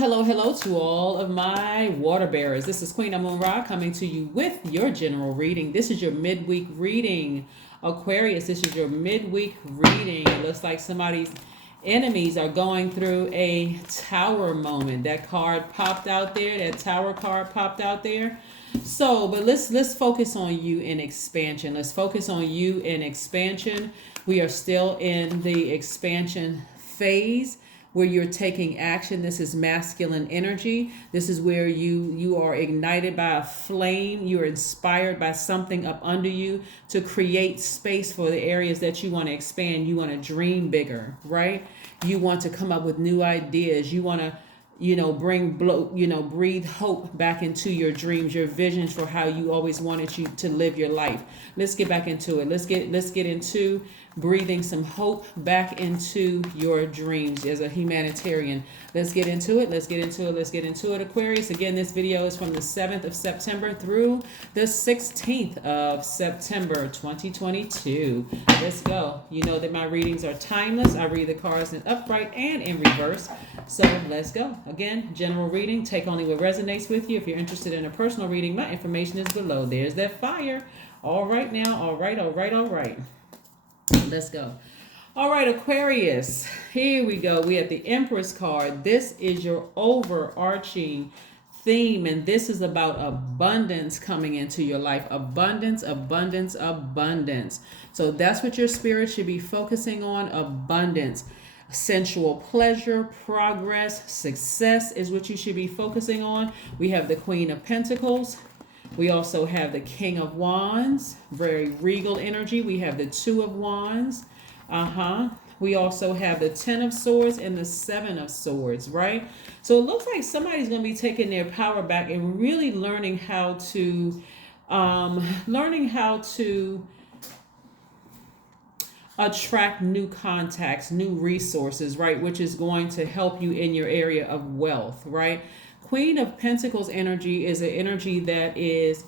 Hello to all of my water bearers. This is Queen Amun Ra coming to you with your general reading. This is your midweek reading. Aquarius, this is your midweek reading. It looks like somebody's enemies are going through a tower moment. That card popped out there. That tower card popped out there. But let's focus on you in expansion. Let's focus on you in expansion. We are still in the expansion phase where you're taking action. This is masculine energy. This is where you are ignited by a flame. You're inspired by something up under you to create space for the areas that you want to expand. You want to dream bigger, right? You want to come up with new ideas. You want to breathe hope back into your dreams, your visions for how you always wanted you to live your life. Let's get back into it. Let's get into breathing some hope back into your dreams as a humanitarian. Let's get into it. Let's get into it, Aquarius. Again, this video is from the 7th of September through the 16th of September 2022. Let's go. You know that my readings are timeless. I read the cards in upright and in reverse. So let's go. Again, general reading. Take only what resonates with you. If you're interested in a personal reading, my information is below. There's that fire. All right now. All right. Let's go. All right, Aquarius. Here we go. We have the Empress card. This is your overarching theme, and this is about abundance coming into your life. Abundance. So that's what your spirit should be focusing on. Abundance. Sensual pleasure, progress, success is what you should be focusing on. We have the Queen of Pentacles. We also have the King of Wands, very regal energy. We have the Two of Wands. We also have the Ten of Swords and the Seven of Swords, right? So it looks like somebody's going to be taking their power back and really learning how to attract new contacts, new resources, right? Which is going to help you in your area of wealth, right? Queen of Pentacles energy is an energy that is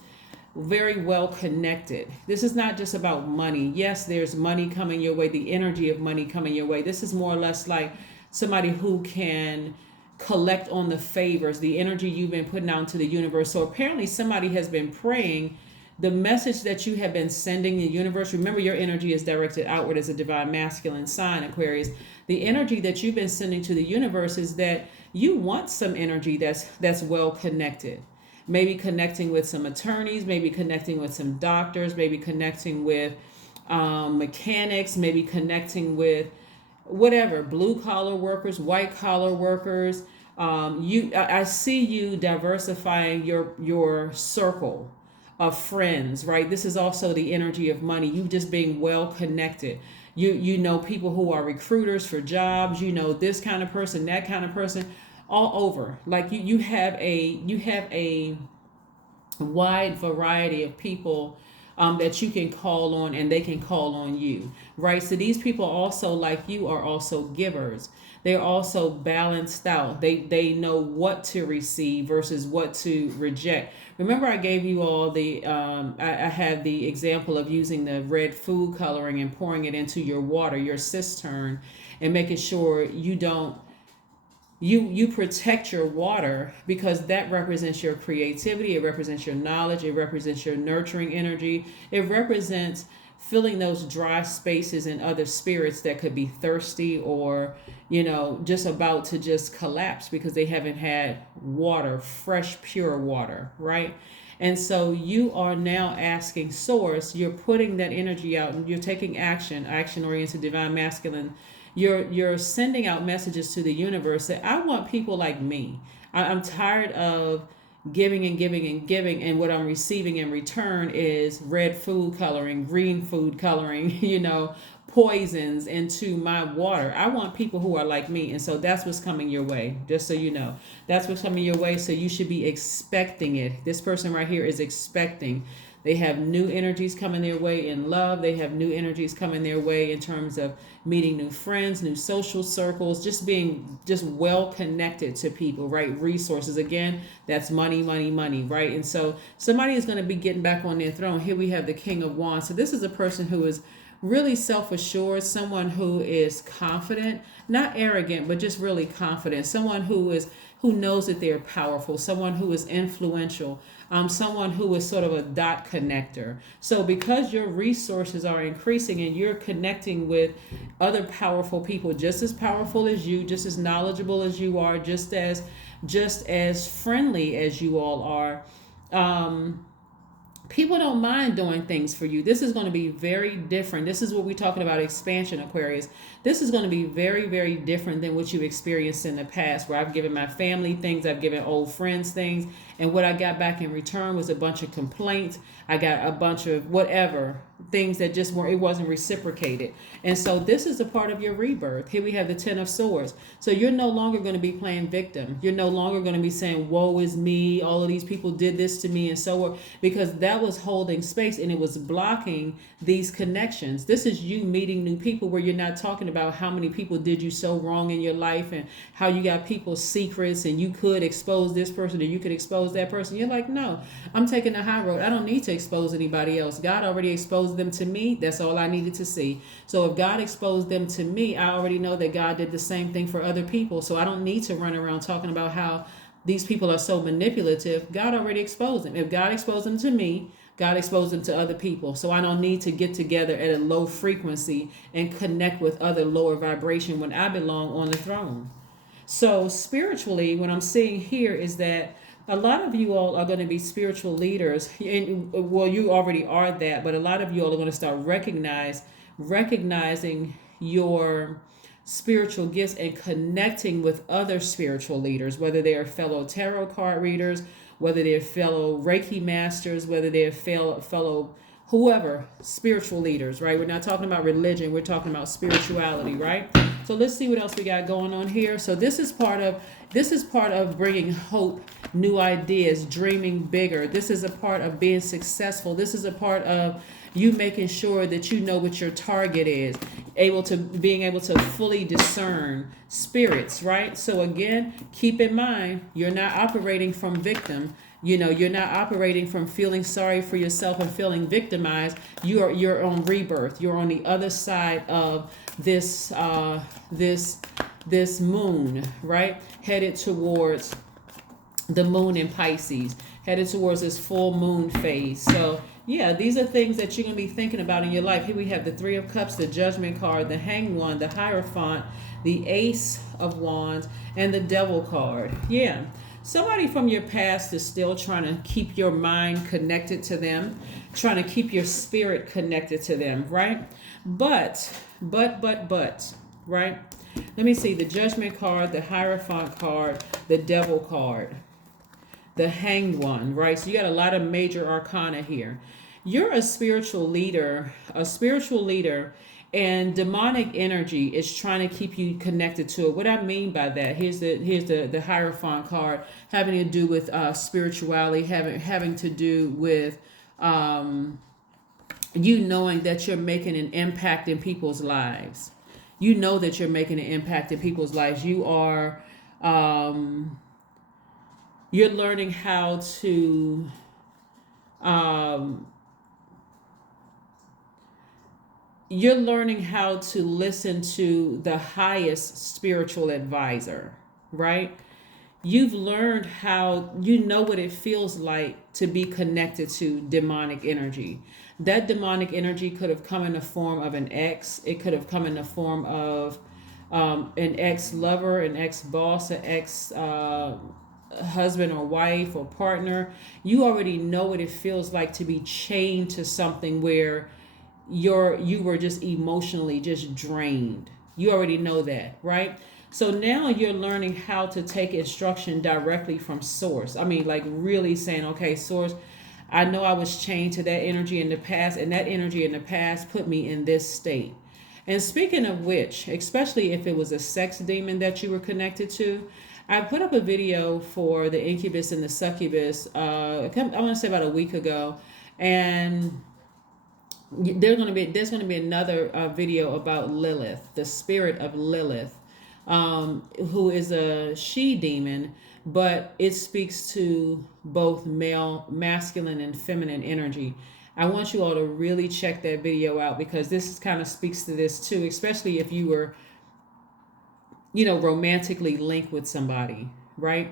very well connected. This is not just about money. Yes, there's money coming your way, the energy of money coming your way. This is more or less like somebody who can collect on the favors, the energy you've been putting out into the universe. So apparently somebody has been praying. The message that you have been sending the universe, remember your energy is directed outward as a divine masculine sign, Aquarius. The energy that you've been sending to the universe is that you want some energy that's well connected. Maybe connecting with some attorneys, maybe connecting with some doctors, maybe connecting with mechanics, maybe connecting with whatever, blue collar workers, white collar workers. I see you diversifying your circle of friends, right? This is also the energy of money. You just being well connected. You know people who are recruiters for jobs. You know this kind of person, that kind of person, all over. Like you have a wide variety of people that you can call on, and they can call on you, right? So these people also, like you, are also givers. They're also balanced out. They know what to receive versus what to reject. Remember, I gave you all I had the example of using the red food coloring and pouring it into your water, your cistern, and making sure you protect your water, because that represents your creativity. It represents your knowledge. It represents your nurturing energy. It represents filling those dry spaces in other spirits that could be thirsty or, just about to just collapse because they haven't had water, fresh, pure water, right? And so you are now asking Source, you're putting that energy out, and you're taking action-oriented divine masculine. You're sending out messages to the universe that I want people like me. I'm tired of giving, and what I'm receiving in return is red food coloring, green food coloring, poisons into my water. I want people who are like me. And so that's what's coming your way, just so you know. That's what's coming your way, so you should be expecting it. This person right here is expecting. They have new energies coming their way in love. They have new energies coming their way in terms of meeting new friends, new social circles, just being well connected to people, right? Resources. Again, that's money, right? And so somebody is going to be getting back on their throne. Here we have the King of Wands. So this is a person who is really self-assured, someone who is confident, not arrogant, but just really confident, someone who who knows that they're powerful, someone who is influential, someone who is sort of a dot connector. So because your resources are increasing and you're connecting with other powerful people, just as powerful as you, just as knowledgeable as you are, just as friendly as you all are, people don't mind doing things for you. This is going to be very different. This is what we're talking about, expansion, Aquarius. This is going to be very, very different than what you experienced in the past, where I've given my family things, I've given old friends things, and what I got back in return was a bunch of complaints. I got a bunch of whatever things that just weren't, it wasn't reciprocated. And so this is a part of your rebirth. Here we have the Ten of Swords. So you're no longer going to be playing victim. You're no longer going to be saying, woe is me, all of these people did this to me and so on, because that was holding space and it was blocking these connections. This is you meeting new people, where you're not talking about how many people did you so wrong in your life and how you got people's secrets and you could expose this person or you could expose that person. You're like, no, I'm taking the high road. I don't need to expose anybody else. God already exposed them to me. That's all I needed to see. So if God exposed them to me, I already know that God did the same thing for other people. So I don't need to run around talking about how these people are so manipulative. God already exposed them. If God exposed them to me, God exposed them to other people. So I don't need to get together at a low frequency and connect with other lower vibration when I belong on the throne. So spiritually, what I'm seeing here is that a lot of you all are going to be spiritual leaders. And, well, you already are that, but a lot of you all are going to start recognizing your spiritual gifts and connecting with other spiritual leaders, whether they are fellow tarot card readers, whether they're fellow Reiki masters, whether they're fellow whoever, spiritual leaders, right? We're not talking about religion, we're talking about spirituality, right? So let's see what else we got going on here. So this is part of bringing hope, new ideas, dreaming bigger. This is a part of being successful. This is a part of you making sure that you know what your target is, being able to fully discern spirits, right? So again, keep in mind, you're not operating from victim. You're not operating from feeling sorry for yourself and feeling victimized. You're on rebirth. You're on the other side of this moon, right? Headed towards the moon in Pisces, headed towards this full moon phase. So yeah, these are things that you're going to be thinking about in your life. Here we have the Three of Cups, the Judgment card, the Hanged One, the Hierophant, the Ace of Wands, and the Devil card. Yeah. Somebody from your past is still trying to keep your mind connected to them, trying to keep your spirit connected to them, right? But, right? Let me see, the Judgment card, the Hierophant card, the Devil card, the Hanged One, right? So you got a lot of major arcana here. You're a spiritual leader, and demonic energy is trying to keep you connected to it. What I mean by that, here's the Hierophant card, having to do with spirituality, having to do with you knowing that you're making an impact in people's lives. You know that you're making an impact in people's lives. You are you're learning how to listen to the highest spiritual advisor, right? You've learned you know what it feels like to be connected to demonic energy. That demonic energy could have come in the form of an ex. It could have come in the form of an ex-lover, an ex-boss, an ex-husband or wife or partner. You already know what it feels like to be chained to something where you were just emotionally just drained. You already know that, right? So now you're learning how to take instruction directly from source. I mean, like really saying, okay, source, I know I was chained to that energy in the past, and that energy in the past put me in this state. And speaking of which, especially if it was a sex demon that you were connected to, I put up a video for the incubus and the succubus, I want to say about a week ago, and there's going to be another video about Lilith, the spirit of Lilith, who is a she demon, but it speaks to both masculine and feminine energy. I want you all to really check that video out, because this kind of speaks to this too, especially if you were, romantically linked with somebody, right?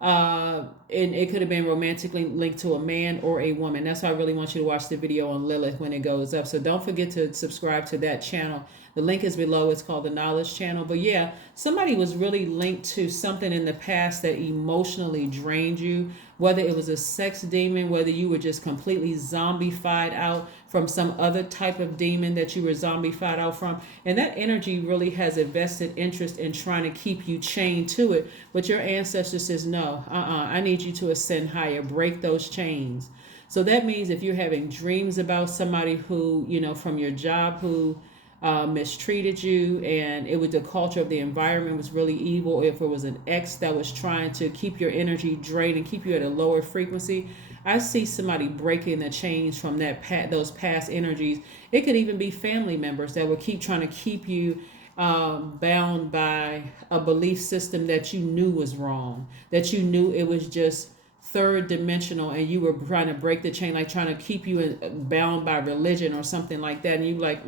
And it could have been romantically linked to a man or a woman. That's why I really want you to watch the video on Lilith when it goes up. So don't forget to subscribe to that channel. The link is below. It's called the Knowledge Channel. But yeah, somebody was really linked to something in the past that emotionally drained you, whether it was a sex demon, whether you were just completely zombified out from some other type of demon that you were zombified out from. And that energy really has a vested interest in trying to keep you chained to it. But your ancestor says, no, I need you to ascend higher, break those chains. So that means if you're having dreams about somebody who, from your job, who mistreated you, and it was the culture of the environment was really evil, if it was an ex that was trying to keep your energy drained and keep you at a lower frequency, I see somebody breaking the chains from those past energies. It could even be family members that would keep trying to keep you bound by a belief system that you knew was wrong, that you knew it was just third dimensional, and you were trying to break the chain, like trying to keep you bound by religion or something like that, and you like,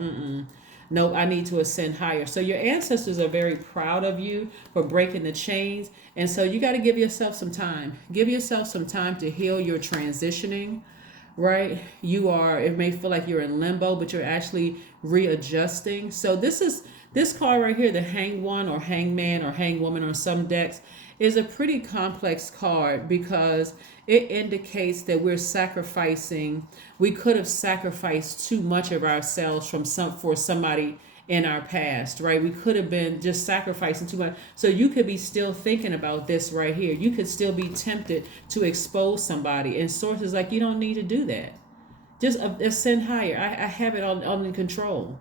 nope, I need to ascend higher. So your ancestors are very proud of you for breaking the chains. And so you got to give yourself some time. Give yourself some time to heal your transitioning, right? It may feel like you're in limbo, but you're actually readjusting. So this card right here, the Hanged One or Hangman or Hangwoman on some decks, is a pretty complex card because it indicates that we could have sacrificed too much of ourselves for somebody in our past, right? We could have been just sacrificing too much. So you could be still thinking about this right here. You could still be tempted to expose somebody, and sources like, you don't need to do that. Just ascend higher. I have it all under control.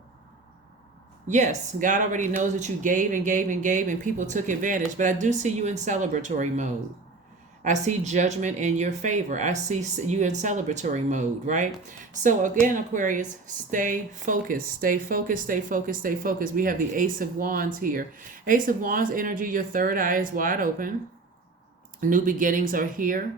Yes, God already knows that you gave and gave and gave and people took advantage, but I do see you in celebratory mode. I see judgment in your favor. I see you in celebratory mode, right? So again, Aquarius, stay focused, stay focused, stay focused, stay focused. We have the Ace of Wands here. Ace of Wands energy, your third eye is wide open. New beginnings are here.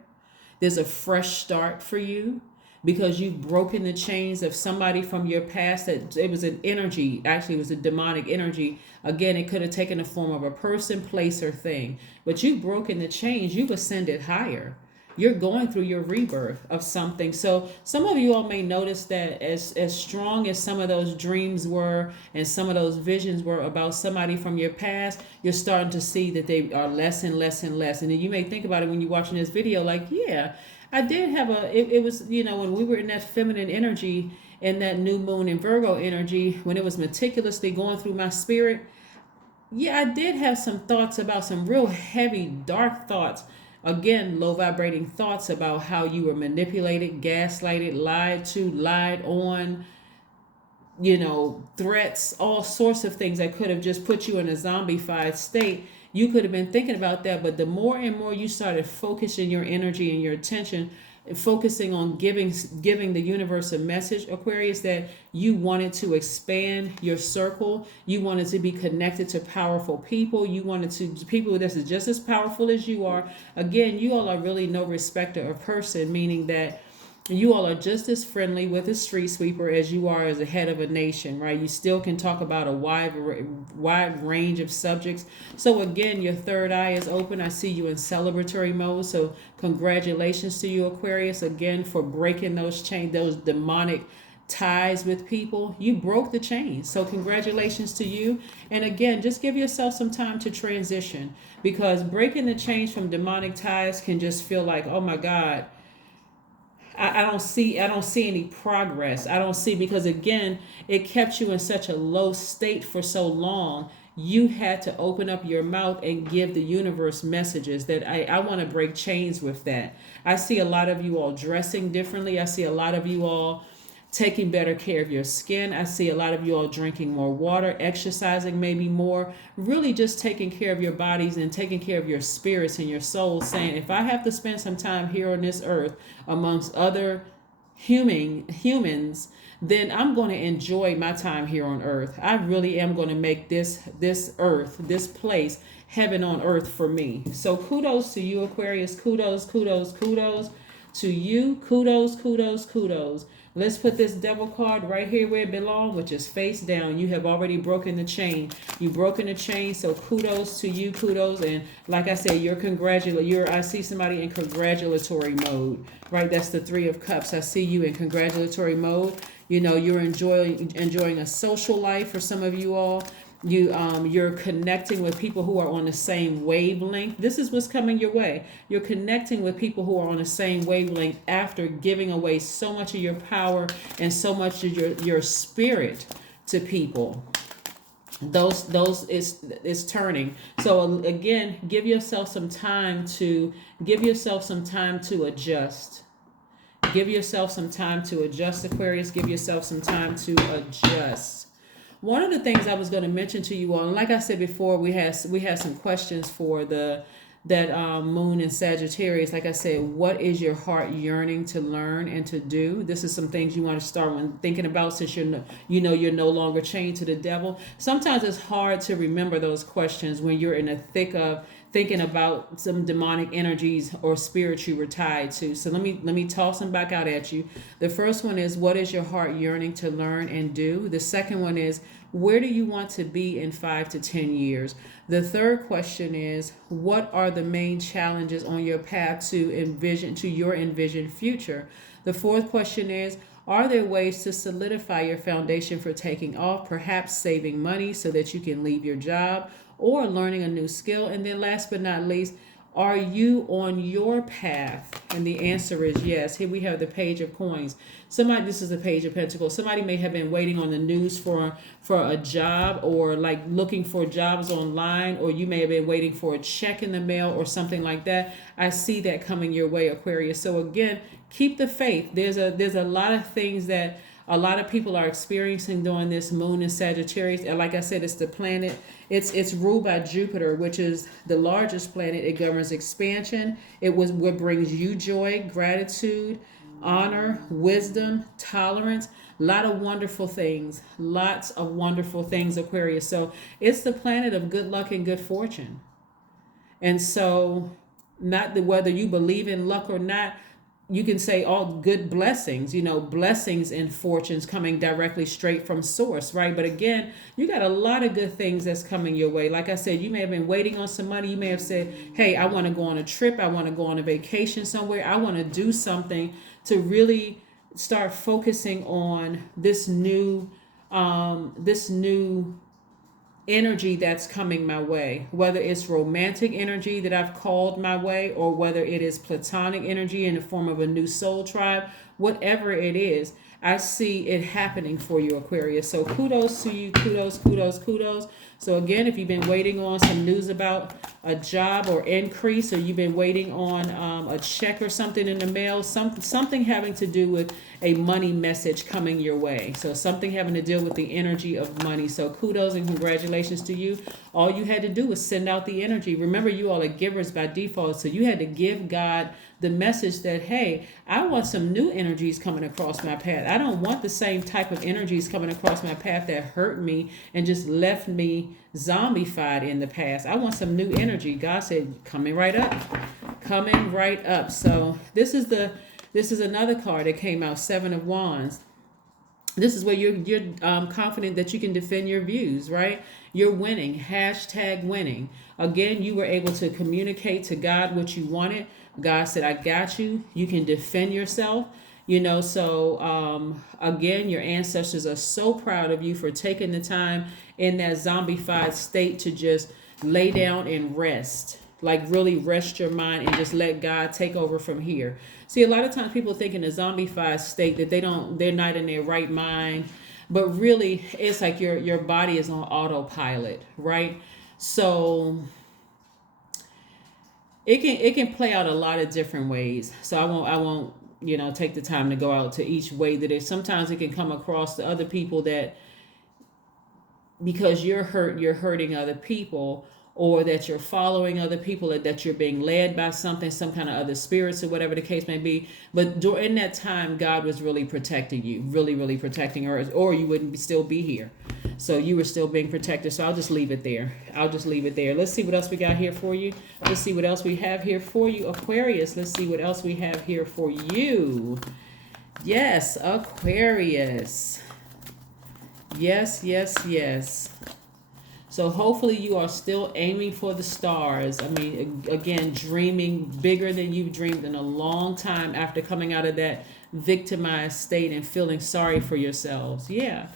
There's a fresh start for you, because you've broken the chains of somebody from your past. That it was an energy, actually it was a demonic energy. Again, it could have taken the form of a person, place, or thing, but you've broken the chains. You've ascended higher. You're going through your rebirth of something. So some of you all may notice that as strong as some of those dreams were and some of those visions were about somebody from your past, you're starting to see that they are less and less and less. And then you may think about it when you're watching this video, like, yeah, I did have it was, when we were in that feminine energy, in that new moon in Virgo energy, when it was meticulously going through my spirit, yeah, I did have some thoughts about some real heavy, dark thoughts. Again, low vibrating thoughts about how you were manipulated, gaslighted, lied to, lied on, threats, all sorts of things that could have just put you in a zombified state. You could have been thinking about that, but the more and more you started focusing your energy and your attention, focusing on giving the universe a message, Aquarius, that you wanted to expand your circle. You wanted to be connected to powerful people. You wanted to people that's just as powerful as you are. Again, you all are really no respecter of person, meaning that you all are just as friendly with a street sweeper as you are as a head of a nation, right? You still can talk about a wide range of subjects. So again, your third eye is open. I see you in celebratory mode. So congratulations to you, Aquarius, again, for breaking those chains, those demonic ties with people. You broke the chains. So congratulations to you. And again, just give yourself some time to transition, because breaking the chains from demonic ties can just feel like, oh my God, I don't see any progress. I don't see, because again, it kept you in such a low state for so long. You had to open up your mouth and give the universe messages that I want to break chains with that. I see a lot of you all dressing differently. I see a lot of you all taking better care of your skin. I see a lot of you all drinking more water, exercising maybe more, really just taking care of your bodies and taking care of your spirits and your souls, saying, if I have to spend some time here on this earth amongst other humans, then I'm going to enjoy my time here on earth. I really am going to make this earth, this place, heaven on earth for me. So kudos to you, Aquarius. Kudos, kudos, kudos. To you, kudos, kudos, kudos. Let's put this devil card right here where it belongs, which is face down. You have already broken the chain. You've broken the chain, so kudos to you, kudos. And like I said, I see somebody in congratulatory mode, right? That's the Three of Cups. I see you in congratulatory mode. You know, you're enjoying a social life for some of you all. You're connecting with people who are on the same wavelength. This is what's coming your way. You're connecting with people who are on the same wavelength after giving away so much of your power and so much of your spirit to people. Those is turning. So again, give yourself some time to adjust. Give yourself some time to adjust, Aquarius. Give yourself some time to adjust. One of the things I was going to mention to you all, and like I said before, we had some questions for that moon in Sagittarius. Like I said, what is your heart yearning to learn and to do? This is some things you want to start when thinking about, since you're no longer chained to the devil. Sometimes it's hard to remember those questions when you're in the thick of thinking about some demonic energies or spirits you were tied to. So let me toss them back out at you. The first one is, what is your heart yearning to learn and do? The second one is, where do you want to be in 5 to 10 years? The third question is, what are the main challenges on your path to your envisioned future? The fourth question is, are there ways to solidify your foundation for taking off, perhaps saving money so that you can leave your job or learning a new skill? And then last but not least, are you on your path? And the answer is yes. Here we have the Page of Coins. This is the Page of Pentacles. Somebody may have been waiting on the news for a job, or like looking for jobs online, or you may have been waiting for a check in the mail or something like that. I see that coming your way, Aquarius. So again, keep the faith. There's a lot of things that a lot of people are experiencing during this moon in Sagittarius. And like I said, it's the planet. It's ruled by Jupiter, which is the largest planet. It governs expansion. It was what brings you joy, gratitude, honor, wisdom, tolerance. A lot of wonderful things. Lots of wonderful things, Aquarius. So it's the planet of good luck and good fortune. And so, whether you believe in luck or not, you can say all good blessings, blessings and fortunes coming directly straight from source, right? But again, you got a lot of good things that's coming your way. Like I said, you may have been waiting on some money. You may have said, hey, I want to go on a trip. I want to go on a vacation somewhere. I want to do something to really start focusing on this new energy that's coming my way, whether it's romantic energy that I've called my way, or whether it is platonic energy in the form of a new soul tribe. Whatever it is, I see it happening for you, Aquarius. So kudos to you, kudos, kudos, kudos. So again, if you've been waiting on some news about a job or increase, or you've been waiting on a check or something in the mail, something having to do with a money message coming your way. So something having to deal with the energy of money. So kudos and congratulations to you. All you had to do was send out the energy. Remember, you all are givers by default. So you had to give God the message that, hey, I want some new energies coming across my path. I don't want the same type of energies coming across my path that hurt me and just left me zombified in the past. I want some new energy. God said, coming right up, coming right up. So this is another card that came out, Seven of Wands. This is where you're confident that you can defend your views, right? You're winning, hashtag winning. Again, you were able to communicate to God what you wanted. God said, I got you. You can defend yourself. So again, your ancestors are so proud of you for taking the time in that zombified state to just lay down and rest. Like really rest your mind and just let God take over from here. See, a lot of times people think in a zombified state that they're not in their right mind, but really it's like your body is on autopilot, right? So it can play out a lot of different ways. So I won't take the time to go out to each way that it. Sometimes it can come across to other people that because you're hurting other people, or that you're following other people, or that you're being led by some kind of other spirits, or whatever the case may be. But during that time, God was really protecting you, really, really protecting her, or you wouldn't still be here. So you were still being protected. So I'll just leave it there. I'll just leave it there. Let's see what else we got here for you. Let's see what else we have here for you, Aquarius. Let's see what else we have here for you. Yes, Aquarius. Yes, yes, yes. So hopefully you are still aiming for the stars. I mean, again, dreaming bigger than you've dreamed in a long time after coming out of that victimized state and feeling sorry for yourselves. Yeah,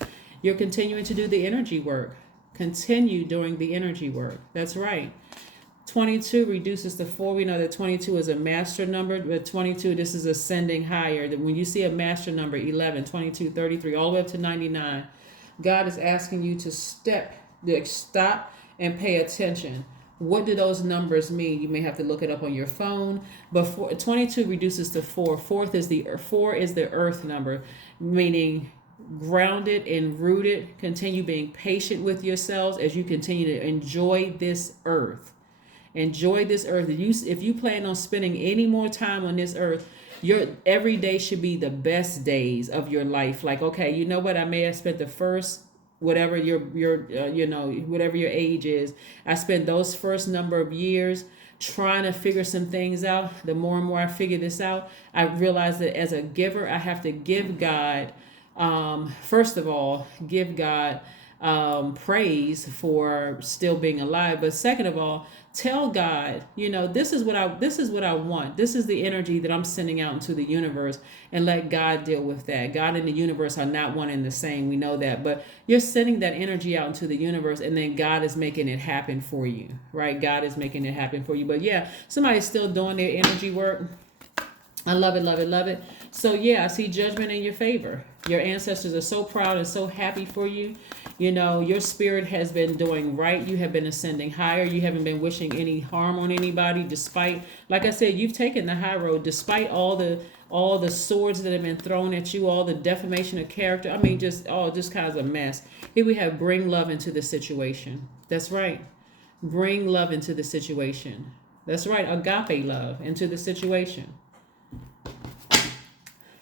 you're continuing to do the energy work. Continue doing the energy work. That's right. 22 reduces to 4. We know that 22 is a master number, but 22, this is ascending higher. When you see a master number, 11, 22, 33, all the way up to 99, God is asking you to stop and pay attention. What do those numbers mean? You may have to look it up on your phone. But 22 reduces to 4. 4 is the earth number, meaning grounded and rooted. Continue being patient with yourselves as you continue to enjoy this earth. Enjoy this earth. If you plan on spending any more time on this earth, your every day should be the best days of your life. Like, okay, you know what? I may have spent the first whatever your whatever your age is. I spent those first number of years trying to figure some things out. The more and more I figure this out, I realize that as a giver, I have to give God, first of all, give God praise for still being alive. But second of all, tell God, this is what I want. This is the energy that I'm sending out into the universe, and let God deal with that. God and the universe are not one and the same. We know that, but you're sending that energy out into the universe, and then God is making it happen for you, right? God is making it happen for you. But yeah, somebody's still doing their energy work. I love it, love it, love it. So yeah, I see judgment in your favor. Your ancestors are so proud and so happy for you. Your spirit has been doing right. You have been ascending higher. You haven't been wishing any harm on anybody, despite, like I said, you've taken the high road, despite all the swords that have been thrown at you, all the defamation of character. I mean, just kind of a mess. Here we have bring love into the situation. That's right. Bring love into the situation. That's right. Agape love into the situation.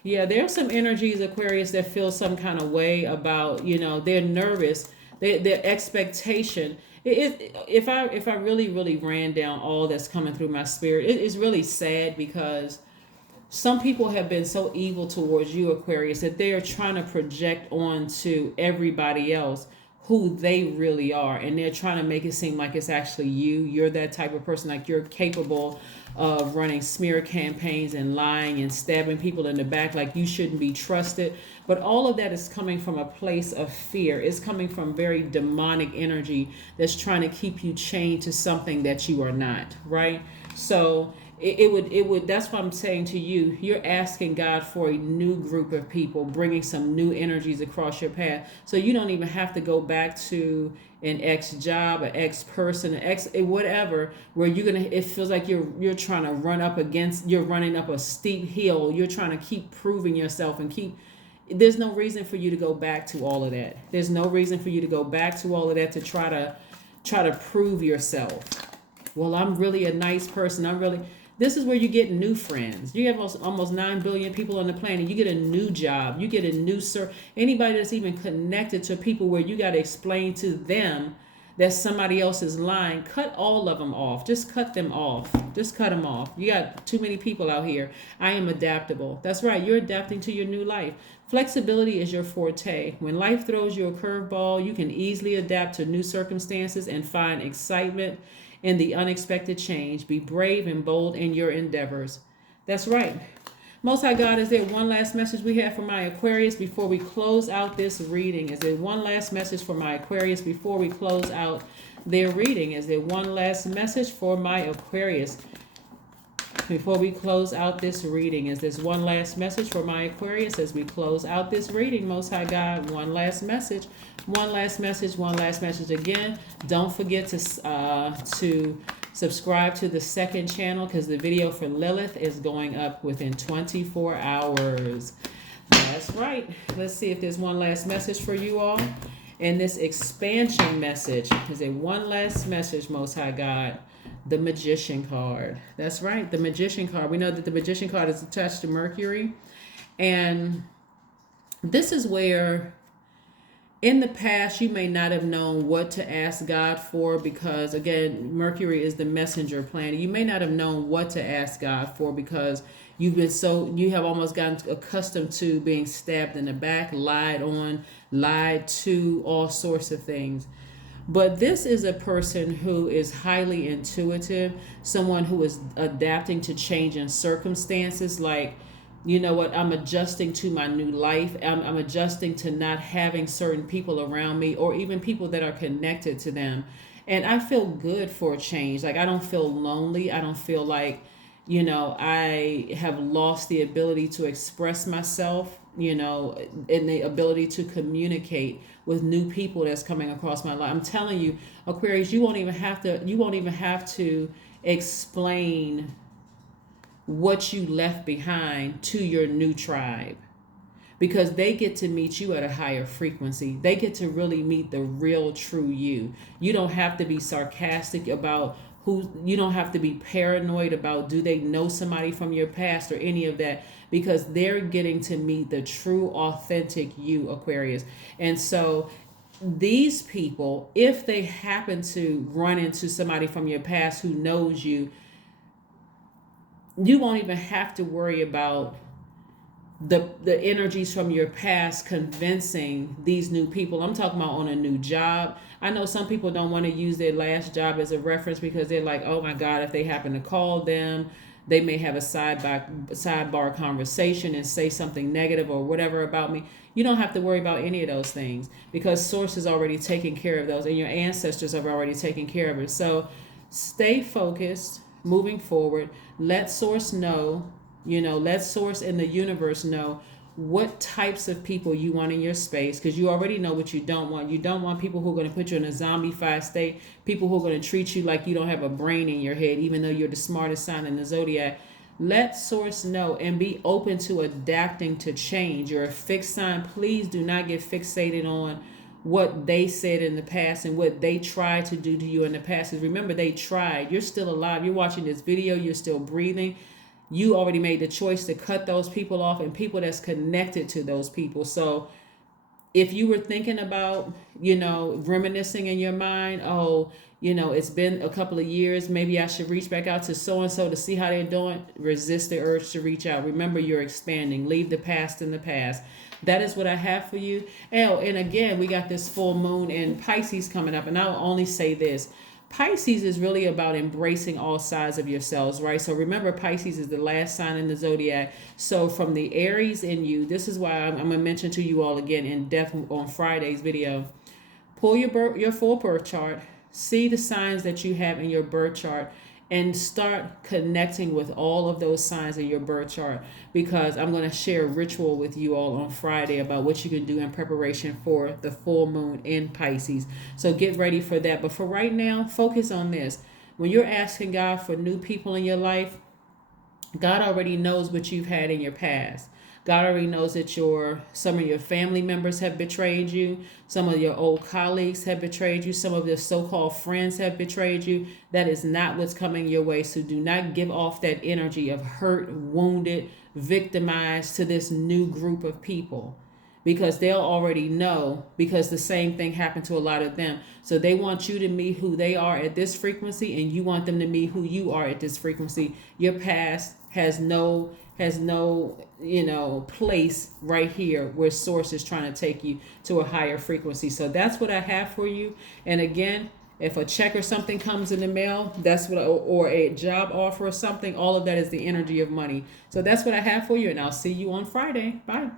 Yeah, there's some energies, Aquarius, that feel some kind of way about, they're nervous, their expectation. If I really, really ran down all that's coming through my spirit, it is really sad, because some people have been so evil towards you, Aquarius, that they are trying to project onto everybody else who they really are, and they're trying to make it seem like it's actually you. You're that type of person, like you're capable of running smear campaigns and lying and stabbing people in the back, like you shouldn't be trusted. But all of that is coming from a place of fear. It's coming from very demonic energy that's trying to keep you chained to something that you are not, right? So it would that's what I'm saying to you. You're asking God for a new group of people, bringing some new energies across your path, so you don't even have to go back to an ex job, an ex person, an ex whatever, where it feels like you're trying to you're running up a steep hill. You're trying to keep proving yourself there's no reason for you to go back to all of that. There's no reason for you to go back to all of that to try to prove yourself. Well, I'm really a nice person. This is where you get new friends. You have almost 9 billion people on the planet. You get a new job. You get a new anybody that's even connected to people where you got to explain to them that somebody else is lying. Cut all of them off. Just cut them off. Just cut them off. You got too many people out here. I am adaptable. That's right. You're adapting to your new life. Flexibility is your forte. When life throws you a curveball, you can easily adapt to new circumstances and find excitement in the unexpected change. Be brave and bold in your endeavors. That's right. Most High God, is there one last message we have for my Aquarius before we close out this reading? Is there one last message for my Aquarius before we close out their reading? Is there one last message for my Aquarius before we close out this reading? Is this one last message for my Aquarius as we close out this reading? Most High God, one last message. One last message. One last message again. Don't forget to subscribe to the second channel, because the video for Lilith is going up within 24 hours. That's right. Let's see if there's one last message for you all. And this expansion message is a one last message, Most High God. The Magician card. That's right, the Magician card. We know that the Magician card is attached to Mercury. And this is where In the past, you may not have known what to ask God for because, again, Mercury is the messenger planet. You may not have known what to ask God for because you have almost gotten accustomed to being stabbed in the back, lied on, lied to, all sorts of things. But this is a person who is highly intuitive, someone who is adapting to changing circumstances. Like, you know what, I'm adjusting to my new life. I'm adjusting to not having certain people around me or even people that are connected to them. And I feel good for a change. Like, I don't feel lonely. I don't feel like, I have lost the ability to express myself, and the ability to communicate with new people that's coming across my life. I'm telling you, Aquarius, you won't even have to explain what you left behind to your new tribe, because they get to meet you at a higher frequency. They get to really meet the real true you. You don't have to be sarcastic about you don't have to be paranoid about do they know somebody from your past or any of that, because they're getting to meet the true authentic you, Aquarius. And so these people, if they happen to run into somebody from your past who knows you, you won't even have to worry about the energies from your past convincing these new people. I'm talking about on a new job. I know some people don't want to use their last job as a reference because they're like, oh my God, if they happen to call them, they may have a sidebar conversation and say something negative or whatever about me. You don't have to worry about any of those things because Source is already taking care of those and your ancestors have already taken care of it. So stay focused moving forward. Let Source know, let Source in the universe know what types of people you want in your space, because you already know what you don't want. You don't want people who are going to put you in a zombified state, people who are going to treat you like you don't have a brain in your head, even though you're the smartest sign in the zodiac. Let Source know and be open to adapting to change. You're a fixed sign. Please do not get fixated on what they said in the past and what they tried to do to you in the past. Because remember, they tried. You're still alive. You're watching this video. You're still breathing. You already made the choice to cut those people off and people that's connected to those people. So if you were thinking about, reminiscing in your mind, it's been a couple of years, maybe I should reach back out to so-and-so to see how they're doing, resist the urge to reach out. Remember, you're expanding. Leave the past in the past. That is what I have for you. And again, we got this full moon in Pisces coming up. And I'll only say this. Pisces is really about embracing all sides of yourselves, right? So remember, Pisces is the last sign in the zodiac. So from the Aries in you, this is why I'm going to mention to you all again in depth on Friday's video. Pull your full birth chart, see the signs that you have in your birth chart, and start connecting with all of those signs in your birth chart, because I'm going to share a ritual with you all on Friday about what you can do in preparation for the full moon in Pisces. So get ready for that. But for right now, focus on this. When you're asking God for new people in your life, God already knows what you've had in your past. God already knows that some of your family members have betrayed you. Some of your old colleagues have betrayed you. Some of your so-called friends have betrayed you. That is not what's coming your way. So do not give off that energy of hurt, wounded, victimized to this new group of people, because they'll already know, because the same thing happened to a lot of them. So they want you to meet who they are at this frequency, and you want them to meet who you are at this frequency. Your past has no place right here where Source is trying to take you to a higher frequency. So that's what I have for you. And again, if a check or something comes in the mail, or a job offer or something, all of that is the energy of money. So that's what I have for you, and I'll see you on Friday. Bye.